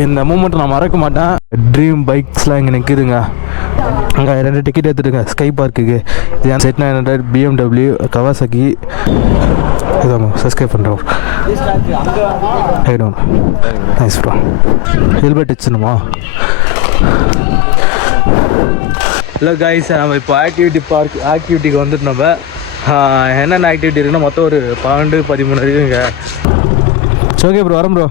இந்த மூமெண்ட் நான் மறக்க மாட்டேன். ட்ரீம் பைக்ஸ்லாம் இங்கே நிற்குதுங்க. அங்கே 2 டிக்கெட் எடுத்துடுங்க ஸ்கை பார்க்குக்கு. இது Z900 BMW கவாசாக்கி. இதாம்மா சப்ஸ்கிரைப் பண்ணுறோம். ஐடோன் நைஸ் ப்ரோ. ஹெல்மெட் வச்சுணுமா? ஹலோ கைஸ், நம்ம இப்போ ஆக்டிவிட்டிக்கு வந்துட்டு நம்ம என்னென்ன ஆக்டிவிட்டி இருக்குன்னா மொத்தம் ஒரு 12-13 இருக்குங்க. ஓகே ப்ரோ, வரேன் ப்ரோ.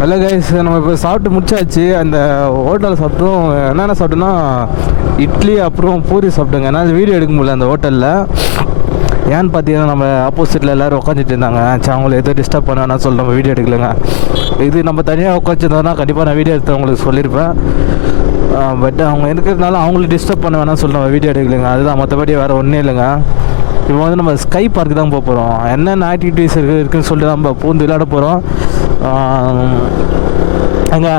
ஹலோ கைஸ், நம்ம இப்போ சாப்பிட்டு முடிச்சாச்சு. அந்த ஹோட்டலில் சாப்பிட்டோம். என்னென்ன சாப்பிட்டோன்னா இட்லி அப்புறம் பூரி சாப்பிட்டோங்க. ஏன்னா வீடியோ எடுக்க முடியல அந்த ஹோட்டலில். ஏன்னு பார்த்தீங்கன்னா நம்ம ஆப்போசிட்டில் எல்லோரும் உட்காந்துட்டு இருந்தாங்க. சரி, அவங்கள எதுவும் டிஸ்டர்ப் பண்ண வேணாம்னு சொல்லி நம்ம வீடியோ எடுக்கலைங்க. இது நம்ம தனியாக உட்காந்துருந்தோம்னா கண்டிப்பாக நான் வீடியோ எடுத்து அவங்களுக்கு சொல்லியிருப்பேன். பட் அவங்க இருக்கிறதுனால அவங்களுக்கு டிஸ்டர்ப் பண்ண வேணாம்னு சொல்லி நம்ம வீடியோ எடுக்கலைங்க. அதுதான், மற்றபடி வேறு ஒன்றும் இல்லைங்க. இப்போ வந்து நம்ம ஸ்கை பார்க்கு தான் போக போகிறோம். என்னென்ன ஆக்டிவிட்டீஸ் இருக்குதுன்னு சொல்லிட்டு நம்ம பூந்து விளையாட போகிறோம். அங்கே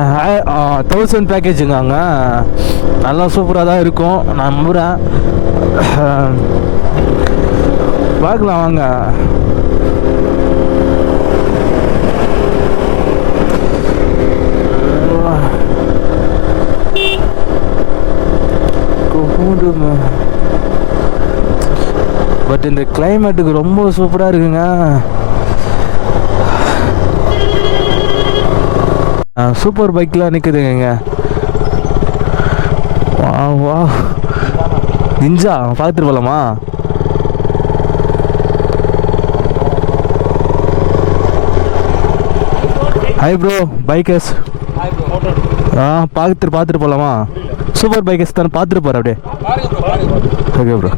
1000 பேக்கேஜுங்க. அங்கே நல்லா சூப்பராக தான் இருக்கும், நான் நம்புகிறேன். பார்க்கலாம் வாங்க. பட் இந்த கிளைமேட்டுக்கு ரொம்ப சூப்பராக இருக்குங்க. சூப்பர் பைக்லாம் நிற்குதுங்க. வா வா நிஞ்சா பார்த்துட்டு போகலாமா? Hi bro, bikers. பார்த்துட்டு போகலாமா? சூப்பர் பைக்கர்ஸ் தானே, பார்த்துட்டு போகிறேன் அப்படியே. ஓகே ப்ரோ,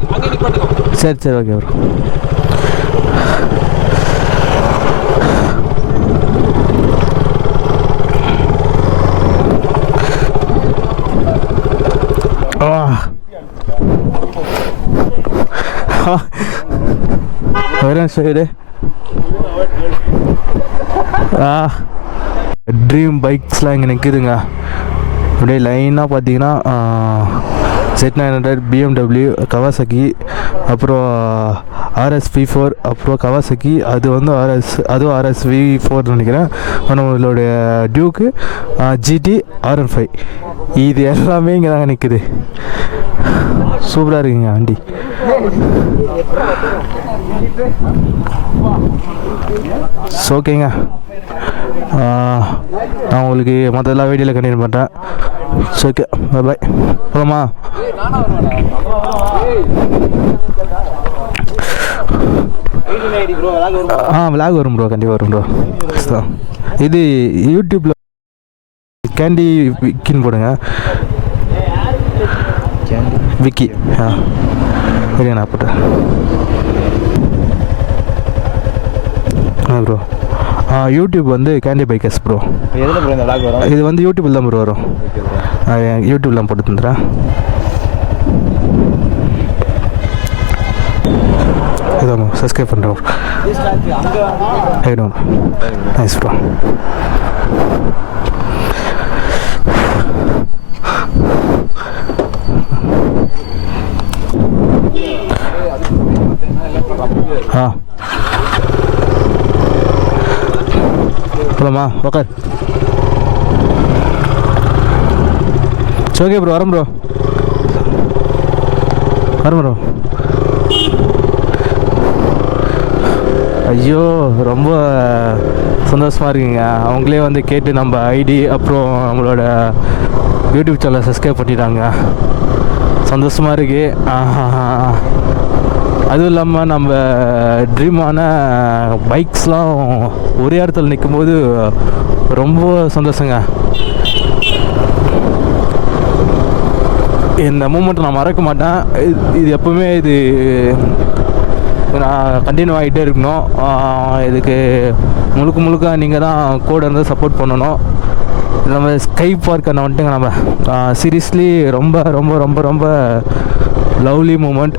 சரி ஓகே ப்ரோ. வரேன் சைடு. ட்ரீம் பைக்ஸ்லாம் இங்கே நிற்குதுங்க. அப்படியே லைனாக பார்த்தீங்கன்னா Z900 BMW கவாசாக்கி, அப்புறம் RS V4, அப்புறம் கவாசாக்கி, அது வந்து அதுவும் RS V4 நினைக்கிறேன். நம்மளோட டியூக்கு GT R15 இது எல்லாமே இங்கே தாங்க நிற்குது. சூப்பராக இருக்குங்க வண்டி. ஓகேங்க, நான் உங்களுக்கு மற்ற எல்லா வீடியோவில் கண்டினியூ பண்ணுறேன். ஓகே, பாய். போகலாமா? விளாக் வரும் ப்ரோ, கண்டிப்பாக வரும் ப்ரோ. இது யூடியூப்பில் கேண்டி விக்கின்னு போடுங்க. விக்கி சரிங்க, நான் போட்டேன் ப்ரோ. யூடியூப் வந்து கேண்டி பைக்கர்ஸ் ப்ரோ. எதில் ப்ரோ இந்த விளாக் வரும்? இது வந்து யூடியூப்பில் தான் ப்ரோ வரும். யூடியூப்லாம் போட்டு தந்துடுறேன். இதாம்மா சப்ஸ்கிரைப் பண்ணுறோம். ஐடோன் நைஸ் ப்ரோ. போலாமா? ஓகே, ஓகே ப்ரோ, வரேன் ப்ரோ. ஐயோ, ரொம்ப சந்தோஷமாக இருக்குங்க. அவங்களே வந்து கேட்டு நம்ம ஐடி அப்புறம் நம்மளோட யூடியூப் சேனலை சப்ஸ்கிரைப் பண்ணிட்டாங்க. சந்தோஷமாக இருக்குது. அதுவும் இல்லாமல் நம்ம ட்ரீமான பைக்ஸ்லாம் ஒரே இடத்துல நிற்கும்போது ரொம்ப சந்தோஷங்க. இந்த மூமெண்ட் நான் மறக்க மாட்டேன். இது எப்பவுமே நான் கண்டினியூ ஆகிட்டே இருக்கணும். இதுக்கு முழுக்க நீங்கள் தான் கூட இருந்து சப்போர்ட் பண்ணணும். நம்ம ஸ்கை பார்க் அந்த வந்துட்டுங்க. நம்ம சீரியஸ்லி ரொம்ப ரொம்ப ரொம்ப ரொம்ப லவ்லி மூமெண்ட்.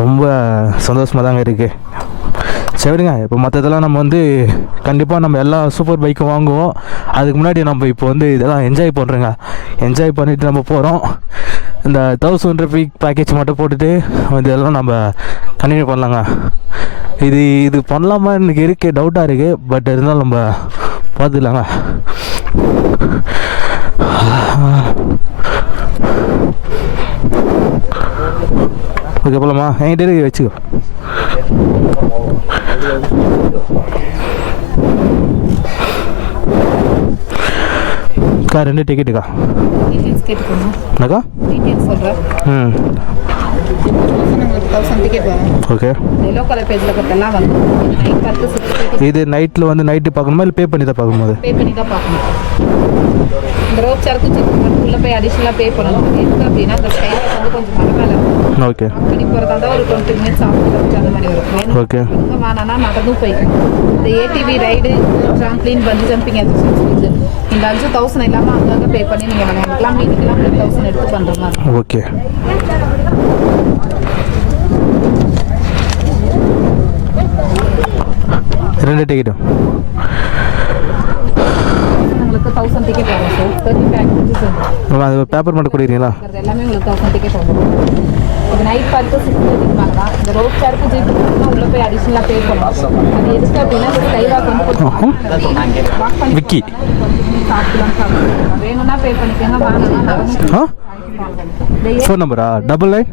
ரொம்ப சந்தோஷமாக தாங்க இருக்குது. சரிங்க. இப்போ மற்றதெல்லாம் நம்ம வந்து கண்டிப்பாக நம்ம எல்லா சூப்பர் பைக்கும் வாங்குவோம். அதுக்கு முன்னாடி நம்ம இப்போ வந்து இதெல்லாம் என்ஜாய் பண்ணுறோங்க. என்ஜாய் பண்ணிவிட்டு நம்ம போகிறோம். இந்த 1000 ரூபீ பேக்கேஜ் மட்டும் போட்டுட்டு இதெல்லாம் நம்ம கண்டினியூ பண்ணலாங்க. இது பண்ணலாமா எனக்கு இருக்குது, டவுட்டாக இருக்குது. பட் இருந்தாலும் நம்ம பார்த்துக்கலாங்க. ஓகே போகலாமா? என்கிட்ட வச்சுக்கோ. அக்கா 2 டிக்கெட்டுக்கா. என்னக்கா? ம் ஓகே. இது நைட்டில் வந்து நைட்டு பார்க்கணுமா இல்லை பே பண்ணி தான் பார்க்கும்போது? பே பண்ணி தான் பார்க்கணும். இந்த ரோப் சார்ஜ் உள்ள போய் அடிஷனலாக பே பண்ணணும். எதுக்கு அப்படின்னா அந்த ஸ்கைவாக் வந்து கொஞ்சம் மலை மேலே இருக்கும். ஓகே. பண்ணி போகிறதா தான் ஒரு 20 மினிட்ஸ் அந்த மாதிரி வரும். ஓகே. வேணான்னா நடந்தும் போய்க்கணும். இந்த ATV ride, trampoline, bungee jumping exercise இருக்குது. இந்த 5000 இல்லாமல் அங்கங்கே பே பண்ணி நீங்கள் விளையாடலாம். மீதிக்கெல்லாம் 1000 எடுத்து பண்ணுற மாதிரி. ஓகே. ரெண்டு டிக்கெட்டும் உங்களுக்கு 1000 டிக்கெட் வரும் சார். 30 பேக்கேஜஸ் வரும். அது பேப்பர் மட்டும் கொடுக்குறீங்களா? எல்லாமே உங்களுக்கு 1000 டிக்கெட் வரும். இது நைட் பார்த்து 6:30 மேலே தான். இந்த ரோப் சார்ஜ் ஜீப்புக்கு உள்ளே போய் அடிஷனலாக பே பண்ணணும். அது எதுக்கு அப்படின்னா இந்த ஸ்கைவாக் வந்து வாக் பண்ணி விக்கி சாப்பிடலாம். வேணும்னா பே பண்ணிக்கோங்க. வாங்கினா ஃபோன் நம்பரா? 99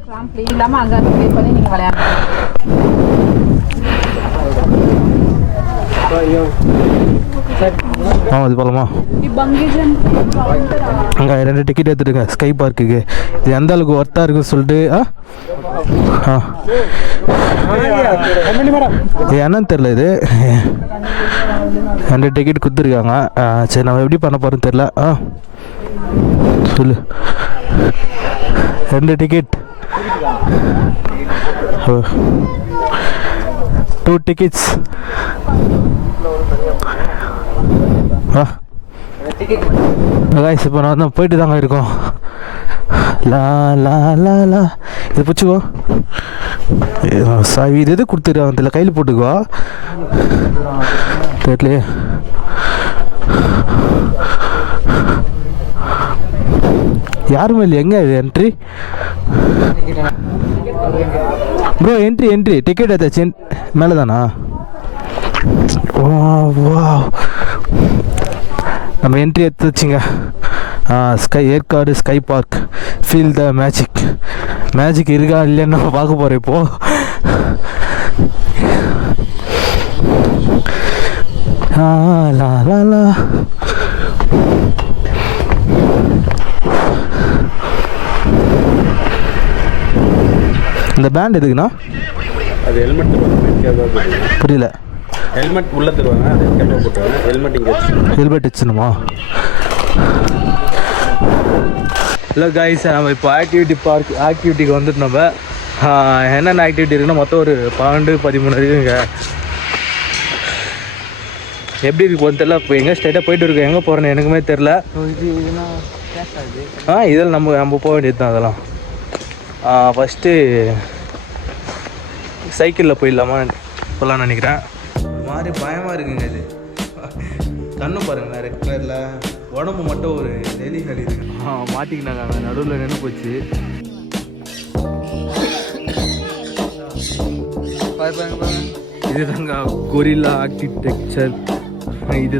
இல்லாமல் அங்கே பே பண்ணி நீங்கள் விளையாடலாம். இது போகலாமா? அங்கே 2 டிக்கெட் எடுத்துடுங்க ஸ்கை பார்க்குக்கு. இது எந்த அளவுக்கு ஒர்த்தாக இருக்குன்னு சொல்லிட்டு என்னன்னு தெரில. இது 2 டிக்கெட் கொடுத்துருக்காங்க. சரி நம்ம எப்படி பண்ண போகிறோன்னு தெரில. சொல்லு. 2 டிக்கெட், 2 டிக்கெட்ஸ். இப்போ நான் தான் போயிட்டு தாங்க இருக்கோம். லா லா லா லா இது பிடிச்சிக்கோ. சாவி இது எது கொடுத்துருக்காங்க தெரியல. கையில் போட்டுக்குவா தெரியலையே. யாருமே இல்லை. எங்கே இது என்ட்ரி? ப்ரோ என்ட்ரி டிக்கெட் எடுத்தாச்சு. மேலே தானா? ஓ வா, நம்ம என்ட்ரி எடுத்துச்சிங்க. Sky Yercaud sky park. Feel the magic இருக்கா இல்லைன்னு நம்ம பார்க்க போகிறோம் இப்போது. லா லா லா. இந்த பேண்ட் எதுக்குண்ணா? அது ஹெல்மெட் புரியல. ஹெல்மெட் உள்ளே தருவாங்க, அது கேப்பாக போட்டுருவாங்க. ஹெல்மெட் இங்கே ஹெல்மெட் வச்சுணுமா? ஹலோ கைஸ், நம்ம இப்போ ஆக்டிவிட்டிக்கு வந்துட்டு நம்ம என்னென்ன ஆக்டிவிட்டி இருக்குன்னா மொத்தம் ஒரு 12-13 இருக்குங்க. எப்படி இருக்கு போன்னு தெரில. இப்போ எங்கே ஸ்ட்ரைட்டாக போயிட்டு இருக்கோம். எங்கே போகிறேன்னு எனக்குமே தெரில. இதெல்லாம் நம்ம போக வேண்டியது தான். அதெல்லாம் ஃபஸ்ட்டு சைக்கிளில் போகலான்னு நினைக்கிறேன். ஒரு மாதிரி பயமாக இருக்குங்க. இது கண்ணு பாருங்களேன், ரெட் கலரில். உடம்பு மட்டும் ஒரு டெலி கலி இருக்கு. மாட்டிக்கினாங்க அங்கே நடுவில் நின்று போச்சு. இதுதாங்க கொரில்லா ஆர்கிடெக்சர். இது